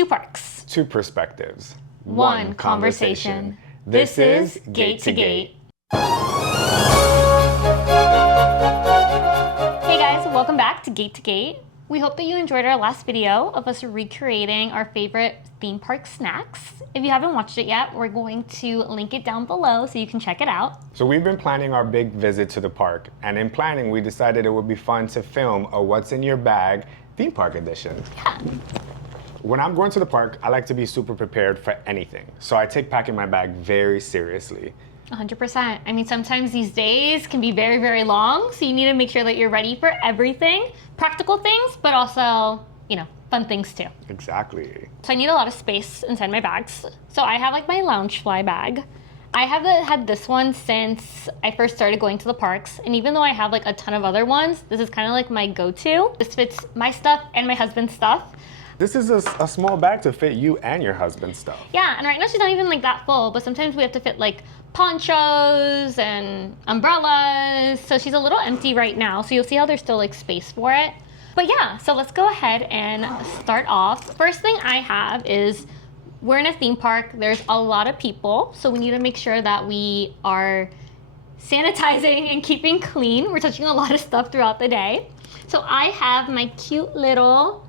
Two parks. Two perspectives. One conversation. This is Gate to Gate. Hey guys, welcome back to Gate to Gate. We hope that you enjoyed our last video of us recreating our favorite theme park snacks. If you haven't watched it yet, we're going to link it down below so you can check it out. So we've been planning our big visit to the park, and in planning we decided it would be fun to film a What's in Your Bag theme park edition. Yeah. When I'm going to the park, I like to be super prepared for anything. So I take packing my bag very seriously. 100%. I mean, sometimes these days can be very, very long, so you need to make sure that you're ready for everything. Practical things, but also, fun things too. Exactly. So I need a lot of space inside my bags. So I have like my Loungefly bag. I have had this one since I first started going to the parks. And even though I have like a ton of other ones, this is kind of like my go-to. This fits my stuff and my husband's stuff. This is a small bag to fit you and your husband's stuff. Yeah, and right now she's not even like that full, but sometimes we have to fit like ponchos and umbrellas. So she's a little empty right now. So you'll see how there's still like space for it. But yeah, so let's go ahead and start off. First thing I have is we're in a theme park. There's a lot of people. So we need to make sure that we are sanitizing and keeping clean. We're touching a lot of stuff throughout the day. So I have my cute little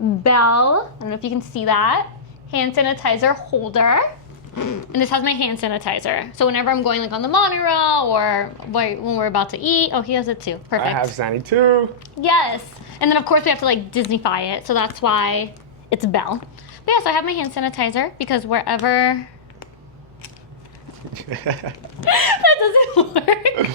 Belle, I don't know if you can see that, hand sanitizer holder. And this has my hand sanitizer. So whenever I'm going like on the monorail or when we're about to eat, oh, he has it too. Perfect. I have Sandy too. Yes. And then of course we have to like Disneyfy it. So that's why it's Belle. But yeah, so I have my hand sanitizer because wherever... that doesn't work.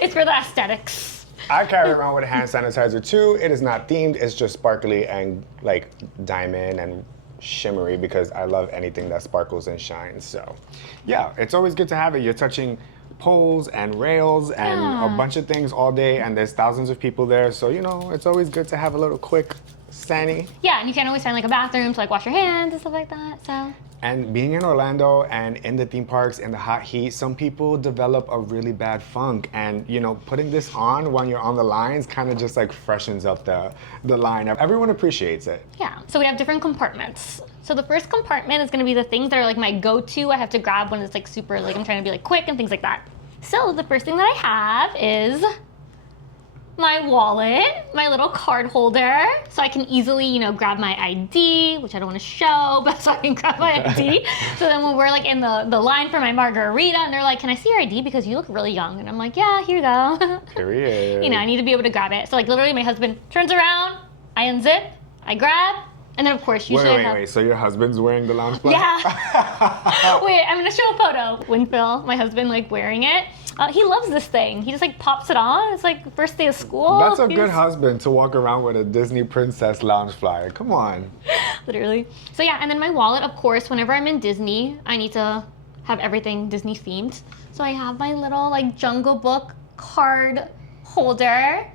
It's for the aesthetics. I carry around with a hand sanitizer too. It is not themed, it's just sparkly and like diamond and shimmery because I love anything that sparkles and shines. So yeah, it's always good to have it. You're touching poles and rails and a bunch of things all day, and there's thousands of people there. So it's always good to have a little quick Sani. Yeah, and you can't always find like a bathroom to like wash your hands and stuff like that, so. And being in Orlando and in the theme parks in the hot heat, some people develop a really bad funk. And putting this on when you're on the lines kind of just like freshens up the line. Everyone appreciates it. Yeah, so we have different compartments. So the first compartment is gonna be the things that are like my go-to. I have to grab when it's like super, like I'm trying to be like quick and things like that. So the first thing that I have is my wallet, my little card holder, so I can easily, grab my ID, which I don't want to show, but so I can grab my ID. So then when we're like in the line for my margarita, and they're like, "Can I see your ID? Because you look really young." And I'm like, "Yeah, here you go." Period. I need to be able to grab it. So like literally my husband turns around, I unzip, I grab, and then of course usually Wait, so your husband's wearing the Loungefly? Yeah. Wait, I'm gonna show a photo. Winfield, my husband, like wearing it. He loves this thing. He just like pops it on. It's like first day of school. That's a good husband to walk around with a Disney princess Loungefly. Come on. Literally. So yeah, and then my wallet, of course, whenever I'm in Disney, I need to have everything Disney themed. So I have my little like Jungle Book card holder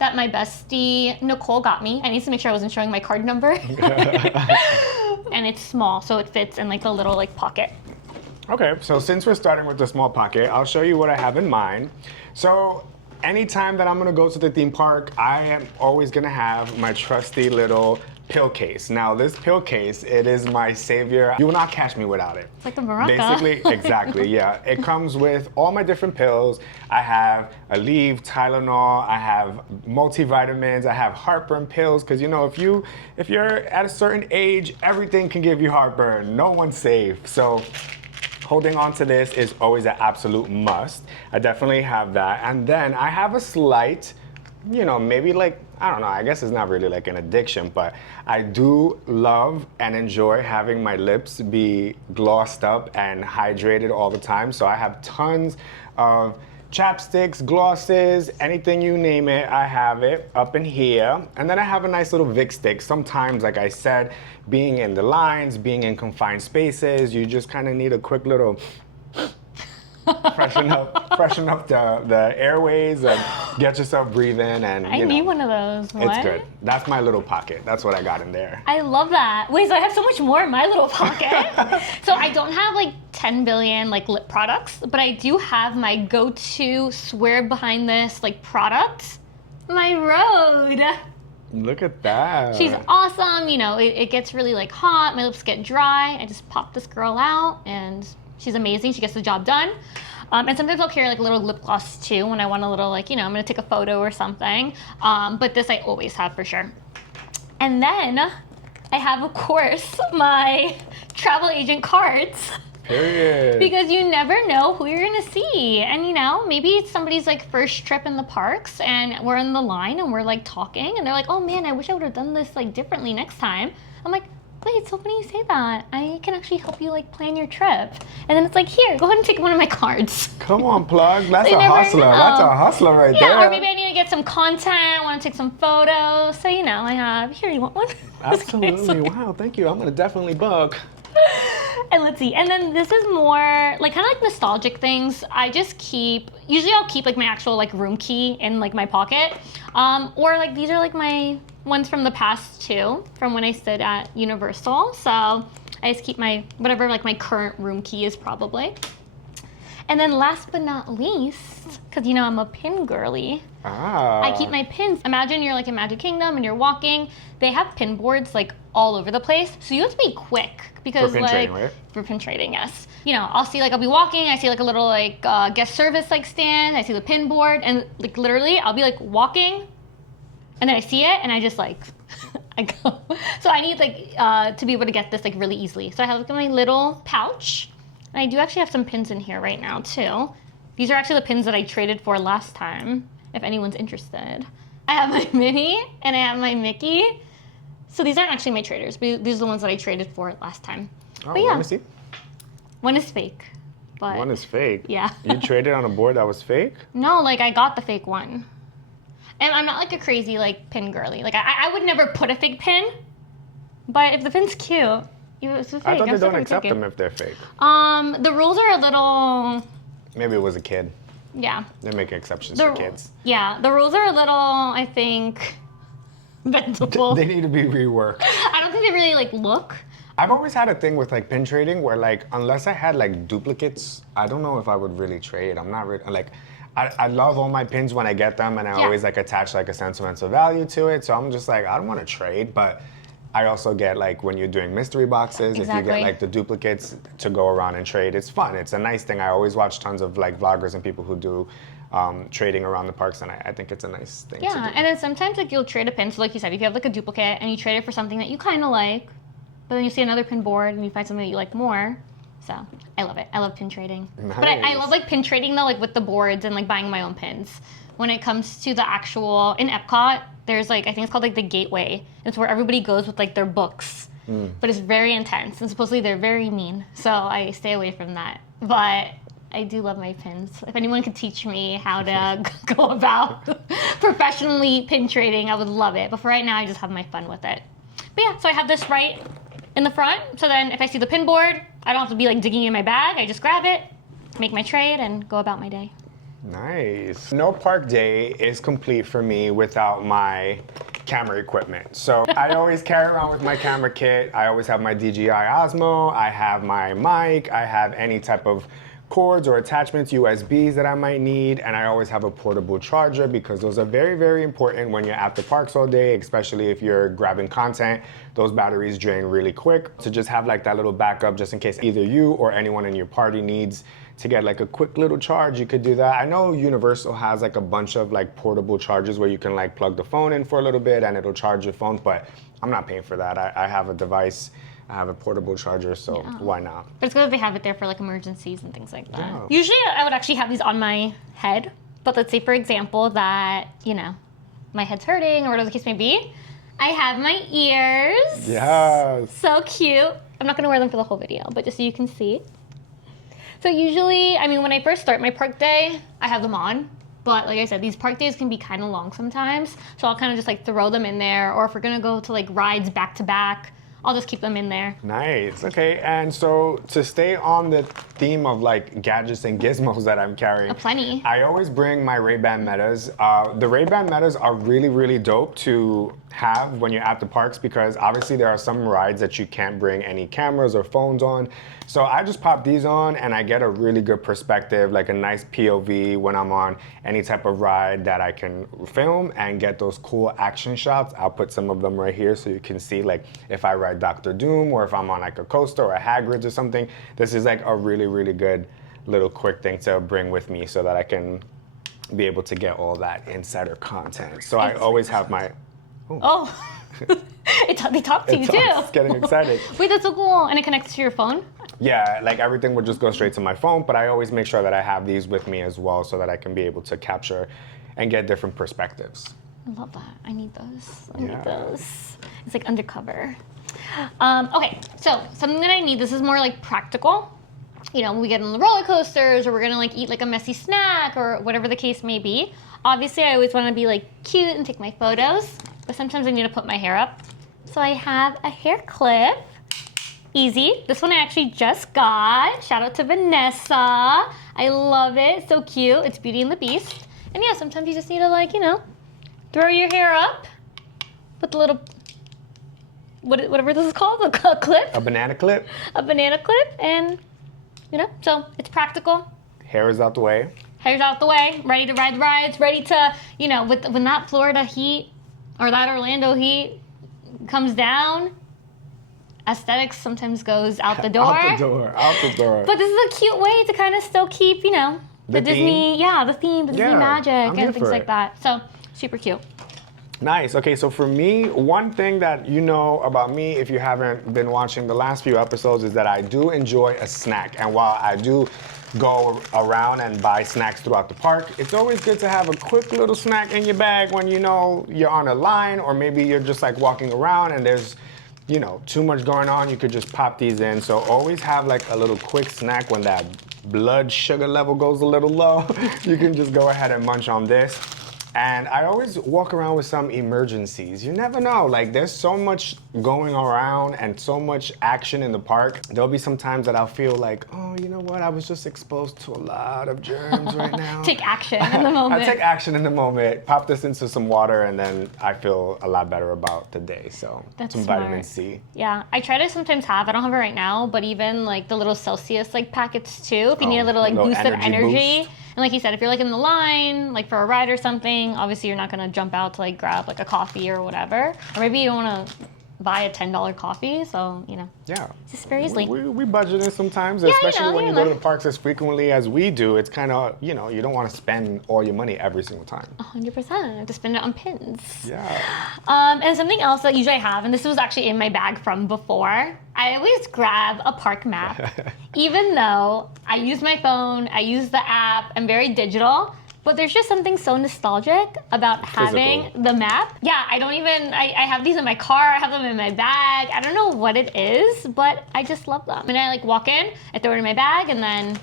that my bestie Nicole got me. I need to make sure I wasn't showing my card number. And it's small, so it fits in like a little like pocket. Okay, so since we're starting with the small pocket, I'll show you what I have in mind. So anytime that I'm gonna go to the theme park, I am always gonna have my trusty little pill case. Now this pill case, it is my savior. You will not catch me without it. It's like the Maraca. Basically, exactly, yeah. It comes with all my different pills. I have Aleve, Tylenol, I have multivitamins, I have heartburn pills, because if you're at a certain age, everything can give you heartburn. No one's safe. So holding on to this is always an absolute must. I definitely have that. And then I have a slight, maybe like, I don't know, I guess it's not really like an addiction, but I do love and enjoy having my lips be glossed up and hydrated all the time. So I have tons of chapsticks, glosses, anything you name it, I have it up in here. And then I have a nice little Vic stick. Sometimes, like I said, being in the lines, being in confined spaces, you just kind of need a quick little freshen up the airways and get yourself breathing. And I need one of those. What? It's good. That's my little pocket. That's what I got in there. I love that. Wait, so I have so much more in my little pocket. So I don't have like 10 billion like lip products, but I do have my go-to swear behind this like product, my Rhode. Look at that. She's awesome. You know, it gets really like hot. My lips get dry. I just pop this girl out, and she's amazing. She gets the job done. And sometimes I'll carry like a little lip gloss too when I want a little like, you know, I'm gonna take a photo or something. But this I always have for sure. And then I have, of course, my travel agent cards. Period. Because you never know who you're gonna see. And you know, maybe it's somebody's like first trip in the parks and we're in the line and we're like talking and they're like, oh man, I wish I would have done this like differently next time. I'm like, wait, so funny you say that. I can actually help you like plan your trip. And then it's like, here, go ahead and take one of my cards. Come on, plug. That's So a you never hustler. know. That's a hustler right there. Yeah, or maybe I need to get some content, I want to take some photos. So you know, I have, here, you want one? Absolutely. Wow, thank you. I'm gonna definitely book. And let's see. And then this is more like kind of like nostalgic things. I just keep, usually I'll keep like my actual like room key in like my pocket. Or like these are like my ones from the past too, from when I stood at Universal. So I just keep my, whatever like my current room key is probably. And then last but not least, because you know I'm a pin girly, I keep my pins. Imagine you're like in Magic Kingdom and you're walking. They have pin boards like all over the place. So you have to be quick because For pin like trading, right? for pin trading, yes. You know, I'll be walking, I see like a little like guest service like stand, I see the pin board, and like literally I'll be like walking and then I see it and I just like I go. So I need like to be able to get this like really easily. So I have like my little pouch. And I do actually have some pins in here right now too. These are actually the pins that I traded for last time, if anyone's interested. I have my Minnie and I have my Mickey. So these aren't actually my traders, but these are the ones that I traded for last time. Oh, but yeah, let me see. one is fake. But One is fake. Yeah. You traded on a board that was fake? no, like I got the fake one. And I'm not like a crazy like pin girly. Like I would never put a fake pin, but if the pin's cute, it's a fake. I thought I'm they still don't gonna accept take it. them if they're fake. The rules are a little, Maybe it was a kid. yeah. They make exceptions The, for kids. Yeah, the rules are a little, I think, bendable. They need to be reworked. I don't think they really like look. I've always had a thing with like pin trading where like unless I had like duplicates, I don't know if I would really trade. I'm not really like I love all my pins when I get them and I Yeah. always like attach like a sentimental value to it. So I'm just like I don't want to trade, but I also get like when you're doing mystery boxes, if you Exactly. get like the duplicates to go around and trade, it's fun. It's a nice thing. I always watch tons of like vloggers and people who do trading around the parks, and I think it's a nice thing to Yeah, do. and then sometimes like you'll trade a pin. So like you said, if you have like a duplicate and you trade it for something that you kind of like, but then you see another pin board and you find something that you like more. So I love it. I love pin trading. But I Nice. love like pin trading though, like with the boards and like buying my own pins. When it comes to the actual, in Epcot, there's like, I think it's called like the Gateway. It's where everybody goes with like their books. But it's very intense and supposedly they're very mean. So I stay away from that. But I do love my pins. If anyone could teach me how to go about professionally pin trading, I would love it. But for right now, I just have my fun with it. But yeah, so I have this right in the front. So then if I see the pin board, I don't have to be like digging in my bag. I just grab it, make my trade, and go about my day. Nice. No park day is complete for me without my camera equipment. So I always carry around with my camera kit. I always have my DJI Osmo. I have my mic. I have any type of cords or attachments, USBs that I might need, and I always have a portable charger because those are very, very important when you're at the parks all day, especially if you're grabbing content. Those batteries drain really quick. So just have like that little backup just in case either you or anyone in your party needs to get like a quick little charge, you could do that. I know Universal has like a bunch of like portable chargers where you can like plug the phone in for a little bit and it'll charge your phone, but I'm not paying for that. I have a device, I have a portable charger, so why not? But it's good that they have it there for like emergencies and things like that. Yeah. Usually I would actually have these on my head, but let's say for example that, you know, my head's hurting or whatever the case may be. I have my ears. Yes. So cute. I'm not gonna wear them for the whole video, but just so you can see. So usually, I mean, when I first start my park day, I have them on. But like I said, these park days can be kind of long sometimes. So I'll kind of just like throw them in there. Or if we're gonna go to like rides back to back, I'll just keep them in there. Nice. Okay, and so to stay on the theme of like gadgets and gizmos that I'm carrying, Plenty. I always bring my Ray-Ban Metas. The Ray-Ban Metas are really, really dope to have when you're at the parks, because obviously there are some rides that you can't bring any cameras or phones on. So I just pop these on and I get a really good perspective, like a nice POV when I'm on any type of ride that I can film and get those cool action shots. I'll put some of them right here so you can see, like if I ride Doctor Doom or if I'm on like a coaster or a Hagrid's or something. This is like a really, really good little quick thing to bring with me so that I can be able to get all that insider content. So I always have my... Oh, they talk to you too. It's getting excited. Wait, that's so cool. And it connects to your phone? Yeah, like everything would just go straight to my phone, but I always make sure that I have these with me as well so that I can be able to capture and get different perspectives. I love that. I need those. I need Yeah. those. It's like undercover. Okay, so something that I need, this is more like practical. You know, when we get on the roller coasters or we're gonna like eat like a messy snack or whatever the case may be. Obviously, I always wanna be like cute and take my photos, but sometimes I need to put my hair up. So I have a hair clip. Easy. This one I actually just got. Shout out to Vanessa. I love it. So cute. It's Beauty and the Beast. And yeah, sometimes you just need to like, you know, throw your hair up. Put the little, whatever this is called, a clip. A banana clip. A banana clip. And, you know, so it's practical. Hair is out the way. Hair's out the way. Ready to ride the rides. Ready to, you know, when that Florida heat or that Orlando heat comes down, aesthetics sometimes goes out the door. Out the door. Out the door. But this is a cute way to kind of still keep, you know, the Disney, the theme, the Disney magic and things like that. So super cute. Nice. Okay, so for me, one thing that you know about me, if you haven't been watching the last few episodes, is that I do enjoy a snack. And while I do go around and buy snacks throughout the park, it's always good to have a quick little snack in your bag when you know you're on a line, or maybe you're just like walking around and there's, you know, too much going on. You could just pop these in. So always have like a little quick snack when that blood sugar level goes a little low. You can just go ahead and munch on this. And I always walk around with some emergencies. You never know, like there's so much going around and so much action in the park. There'll be some times that I'll feel like, oh, you know what? I was just exposed to a lot of germs right now. Take action in the moment. I take action in the moment, pop this into some water, and then I feel a lot better about the day. So That's some smart. vitamin C. Yeah, I try to sometimes have, I don't have it right now, but even like the little Celsius like packets too, if you need a little like little boost of energy energy. boost. And like you said, if you're like in the line, like for a ride or something, obviously you're not gonna jump out to like grab like a coffee or whatever. Or maybe you don't wanna buy a $10 coffee, so, you know, Yeah. just very easily. We budget in sometimes, Yeah, especially you know, when you you go know. to the parks as frequently as we do. It's kind of, you know, you don't want to spend all your money every single time. 100%, to spend it on pins. Yeah. And something else that usually I have, and this was actually in my bag from before, I always grab a park map. Even though I use my phone, I use the app, I'm very digital, but there's just something so nostalgic about having Physical. the map. Yeah, I have these in my car, I have them in my bag. I don't know what it is, but I just love them. And I like walk in, I throw it in my bag, and then,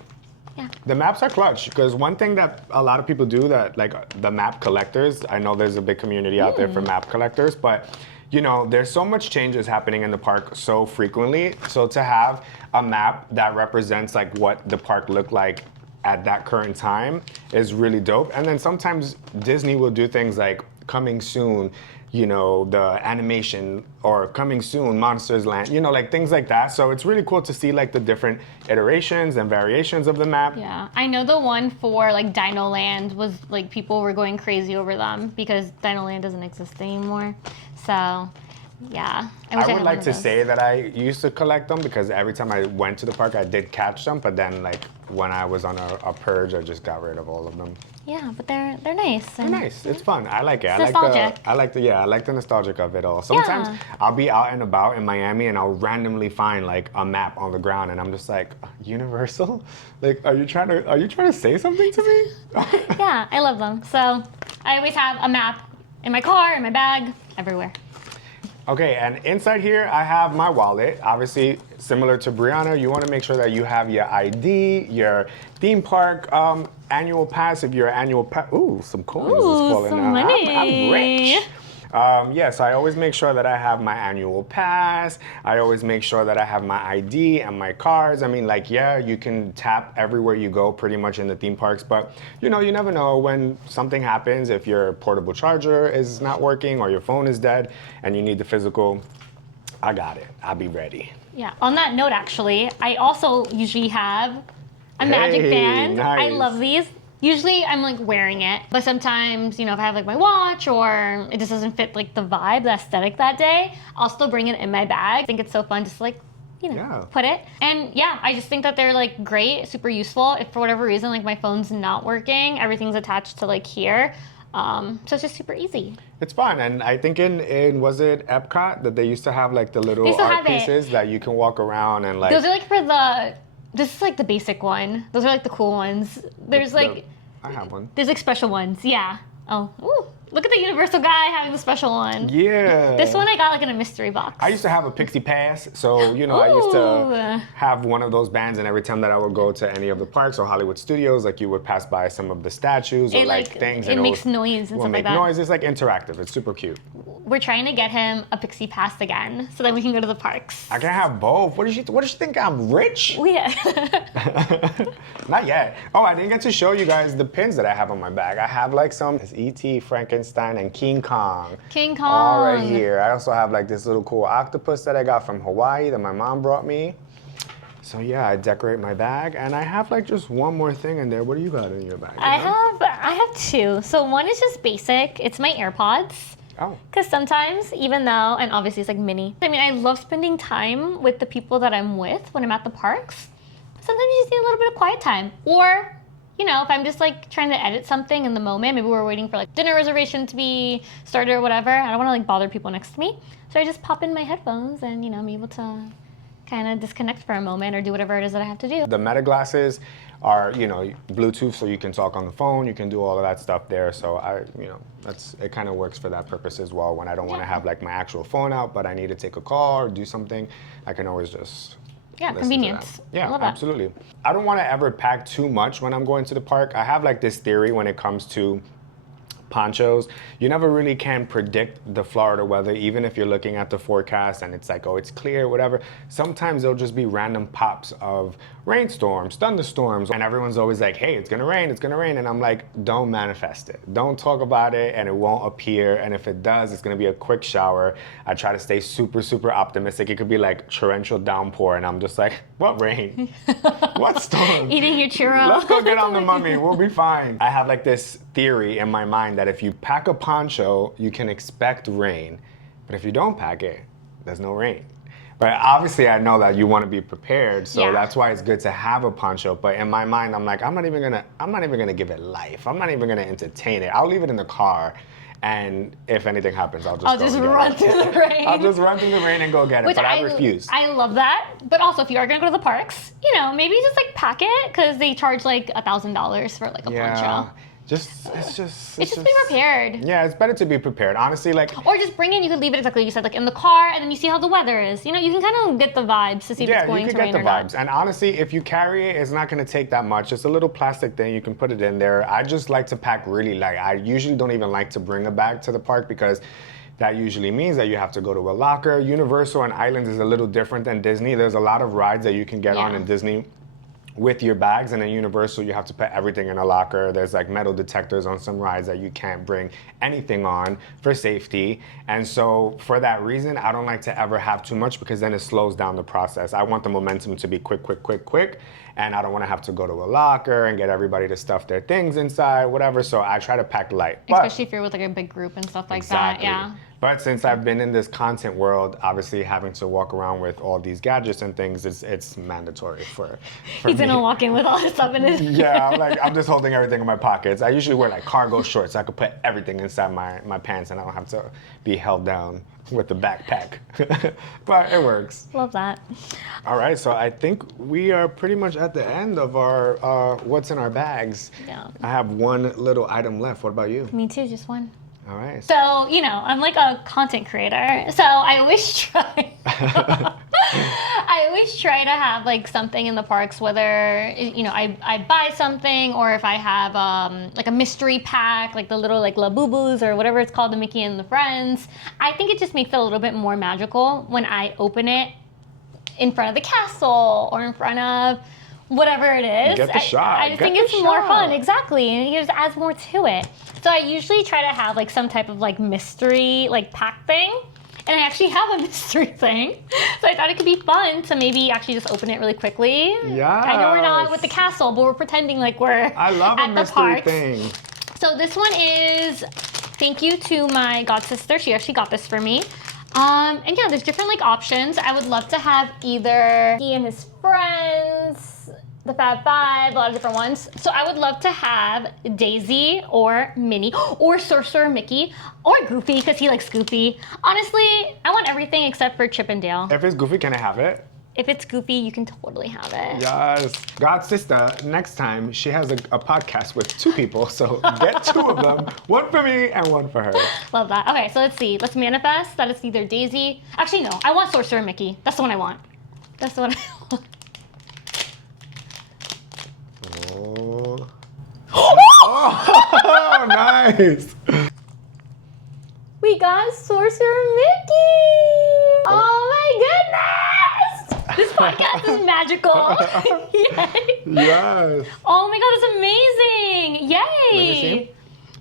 yeah. The maps are clutch, because one thing that a lot of people do, that like the map collectors, I know there's a big community out there for map collectors, but you know, there's so much changes happening in the park so frequently. So to have a map that represents like what the park looked like at that current time is really dope. And then sometimes Disney will do things like coming soon, you know, the animation, or coming soon, Monsters Land, you know, like things like that. So it's really cool to see like the different iterations and variations of the map. Yeah, I know the one for like Dino Land was like people were going crazy over them because Dino Land doesn't exist anymore. So, yeah. I would like to say that I used to collect them, because every time I went to the park, I did catch them. But then, like when I was on a purge, I just got rid of all of them. Yeah, but they're nice. They're nice. It's fun. I like it. It's nostalgic. I like the nostalgic of it all. Sometimes I'll be out and about in Miami and I'll randomly find like a map on the ground, and I'm just like, Universal? Like, are you trying to say something to me? Yeah, I love them. So I always have a map in my car, in my bag, everywhere. Okay, and inside here I have my wallet. Obviously, similar to Brianna, you want to make sure that you have your ID, your theme park annual pass. If you're an annual pass, ooh, some coins is falling some out. money. I'm rich. Yes, I always make sure that I have my annual pass. I always make sure that I have my ID and my cards. I mean, like, yeah, you can tap everywhere you go pretty much in the theme parks, but you know, you never know when something happens, if your portable charger is not working or your phone is dead and you need the physical. I got it. I'll be ready. Yeah. On that note, actually, I also usually have a magic band. Nice. I love these. Usually I'm like wearing it, but sometimes, you know, if I have like my watch or it just doesn't fit like the vibe, the aesthetic that day, I'll still bring it in my bag. I think it's so fun just to like, you know, put it. And yeah, I just think that they're like great, super useful. If for whatever reason, like my phone's not working, everything's attached to like here. So it's just super easy. It's fun, and I think in was it Epcot that they used to have like the little art pieces that you can walk around and like. Those are like for the. This is like the basic one. Those are like the cool ones. There's like. I have one. There's like special ones, yeah. Oh, ooh, look at the Universal guy having the special one. Yeah. This one I got like in a mystery box. I used to have a Pixie Pass, so you know, I used to have one of those bands, and every time that I would go to any of the parks or Hollywood Studios, like you would pass by some of the statues or like things. It makes noise and stuff like that. Noise. It's like interactive. It's super cute. We're trying to get him a Pixie Pass again, so that we can go to the parks. I can have both. What does she think? I'm rich? Yeah. Not yet. Oh, I didn't get to show you guys the pins that I have on my bag. I have like some E.T., Frankenstein, and King Kong. King Kong. All right here. I also have like this little cool octopus that I got from Hawaii that my mom brought me. So yeah, I decorate my bag, and I have like just one more thing in there. What do you got in your bag? I have two. So one is just basic. It's my AirPods. Oh. Because sometimes, even though, and obviously it's like mini, I mean, I love spending time with the people that I'm with when I'm at the parks. Sometimes you just need a little bit of quiet time. Or, you know, if I'm just like trying to edit something in the moment, maybe we're waiting for like dinner reservation to be started or whatever, I don't want to like bother people next to me. So I just pop in my headphones and, you know, I'm able to kind of disconnect for a moment or do whatever it is that I have to do. The Meta glasses are, you know, Bluetooth, so you can talk on the phone, you can do all of that stuff there. So it kind of works for that purpose as well. When I don't want to have like my actual phone out, but I need to take a call or do something, I can always just convenience. Yeah, love absolutely. I don't want to ever pack too much when I'm going to the park. I have like this theory when it comes to ponchos. You never really can predict the Florida weather, even if you're looking at the forecast and it's like, oh, it's clear, whatever. Sometimes there'll just be random pops of rainstorms, thunderstorms, and everyone's always like, hey, it's gonna rain, and I'm like, don't manifest it. Don't talk about it, and it won't appear, and if it does, it's gonna be a quick shower. I try to stay super, super optimistic. It could be like torrential downpour, and I'm just like, what rain? What storm? Eating your churro. Let's go get on the Mummy, we'll be fine. I have like this theory in my mind that if you pack a poncho, you can expect rain, but if you don't pack it, there's no rain. But obviously I know that you want to be prepared, so that's why it's good to have a poncho. But in my mind, I'm like, I'm not even gonna give it life. I'm not even gonna entertain it. I'll leave it in the car, and if anything happens, I'll just run through the rain. I'll just run through the rain and go get it. But I refuse. I love that. But also, if you are gonna go to the parks, you know, maybe just like pack it because they charge like $1,000 for like a poncho. It's just be prepared. Yeah, it's better to be prepared. Honestly, like. Or just bring it. You could leave it exactly like you said, like in the car, and then you see how the weather is. You know, you can kind of get the vibes to see if it's going to rain or not. Yeah, you can get the vibes. And honestly, if you carry it, it's not going to take that much. It's a little plastic thing. You can put it in there. I just like to pack really light. I usually don't even like to bring a bag to the park because that usually means that you have to go to a locker. Universal and Islands is a little different than Disney. There's a lot of rides that you can get on in Disney with your bags, and in Universal you have to put everything in a locker. There's like metal detectors on some rides that you can't bring anything on for safety. And so for that reason, I don't like to ever have too much because then it slows down the process. I want the momentum to be quick, and I don't want to have to go to a locker and get everybody to stuff their things inside, whatever. So I try to pack light. Especially if you're with like a big group and stuff like that, yeah. But since I've been in this content world, obviously having to walk around with all these gadgets and things, it's mandatory for He's gonna walk in with all his stuff in his. Yeah, I'm just holding everything in my pockets. I usually wear like cargo shorts so I could put everything inside my pants and I don't have to be held down with the backpack. But it works. Love that. All right, so I think we are pretty much at the end of our what's in our bags. Yeah. I have one little item left. What about you? Me too, just one. All right. So, you know, I'm like a content creator, so I always try try to have like something in the parks, whether you know I buy something or if I have like a mystery pack, like the little like Labubus or whatever it's called, the Mickey and the Friends. I think it just makes it a little bit more magical when I open it in front of the castle or in front of whatever it is. Get the shot. I just think it's more fun, exactly, and it just adds more to it. So I usually try to have like some type of like mystery like pack thing. And I actually have a mystery thing. So I thought it could be fun to maybe actually just open it really quickly. Yeah. I know we're not with the castle, but we're pretending like we're I love at a the mystery parks. thing. So this one is thank you to my god sister. She actually got this for me. And yeah, there's different like options. I would love to have either he and his friends, the Fab Five, a lot of different ones. So I would love to have Daisy or Minnie or Sorcerer Mickey or Goofy because he likes Goofy. Honestly, I want everything except for Chip and Dale. If it's Goofy, can I have it? If it's Goofy, you can totally have it. Yes. God's sister, next time, she has a podcast with 2 people, so get 2 of them. One for me and one for her. Love that. Okay, so let's see. Let's manifest that it's either Daisy. Actually, no. I want Sorcerer Mickey. That's the one I want. That's the one I want. Oh, nice. We got Sorcerer Mickey. Oh my goodness. This podcast is magical. Yay. Yes. Oh my god, it's amazing. Let me Yay. see.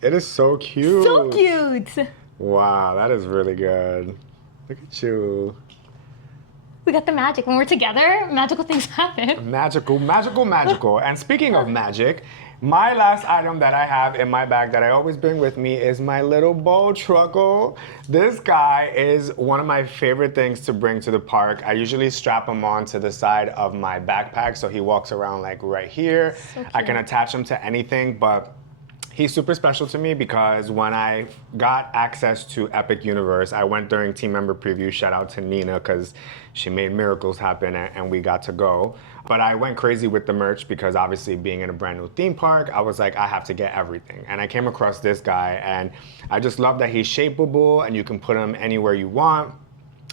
It is so cute. So cute. Wow, that is really good. Look at you. We got the magic. When we're together, magical things happen. Magical, magical, magical. And speaking of magic, my last item that I have in my bag that I always bring with me is my little bow truckle. This guy is one of my favorite things to bring to the park. I usually strap him on to the side of my backpack so he walks around like right here. So I can cute. attach him to anything, but he's super special to me because when I got access to Epic Universe, I went during team member preview. Shout out to Nina because she made miracles happen and we got to go. But I went crazy with the merch because obviously being in a brand new theme park, I was like, I have to get everything. And I came across this guy and I just love that he's shapeable and you can put him anywhere you want.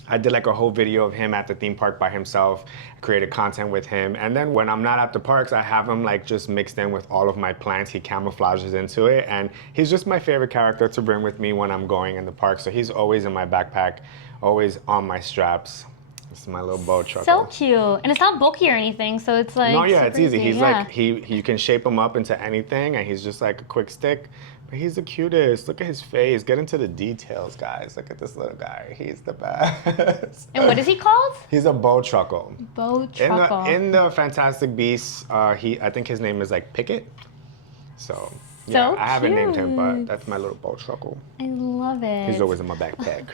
I did like a whole video of him at the theme park by himself, created content with him. And then when I'm not at the parks, I have him like just mixed in with all of my plants. He camouflages into it. And he's just my favorite character to bring with me when I'm going in the park. So he's always in my backpack, always on my straps. This is my little bow truckle. So cute. And it's not bulky or anything, so it's like No, yeah, it's super easy. He's yeah. like, you can shape him up into anything and he's just like a quick stick. But he's the cutest. Look at his face. Get into the details, guys. Look at this little guy. He's the best. And what is he called? He's a bow truckle. Bow truckle. In the Fantastic Beasts, I think his name is like Pickett. So yeah, I haven't named him, but that's my little bow truckle. I love it. He's always in my backpack.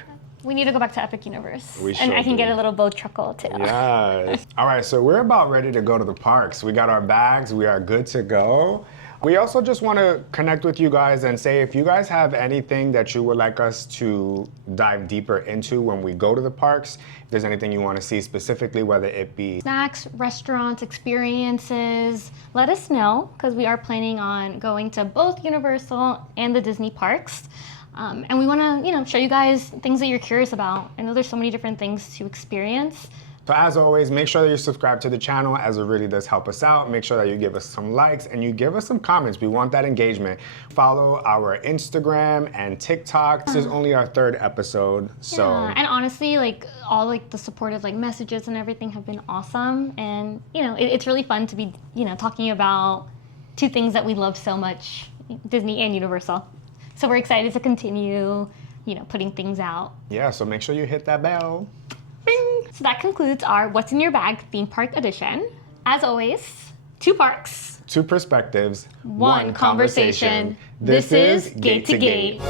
We need to go back to Epic Universe. We and sure I can do. get a little bow truckle too. Yes. All right, so we're about ready to go to the parks. We got our bags. We are good to go. We also just want to connect with you guys and say if you guys have anything that you would like us to dive deeper into when we go to the parks, if there's anything you want to see specifically, whether it be Snacks, restaurants, experiences, let us know because we are planning on going to both Universal and the Disney parks. And we want to, show you guys things that you're curious about. I know there's so many different things to experience. So as always, make sure that you subscribe to the channel as it really does help us out. Make sure that you give us some likes and you give us some comments. We want that engagement. Follow our Instagram and TikTok. This is only our 3rd episode, so. Yeah, and honestly, like all like the supportive like messages and everything have been awesome. And it's really fun to be talking about 2 things that we love so much, Disney and Universal. So we're excited to continue, putting things out. Yeah, so make sure you hit that bell. Bing! So that concludes our What's in Your Bag theme park edition. As always, 2 parks, 2 perspectives, 1 conversation. This is Gate to Gate.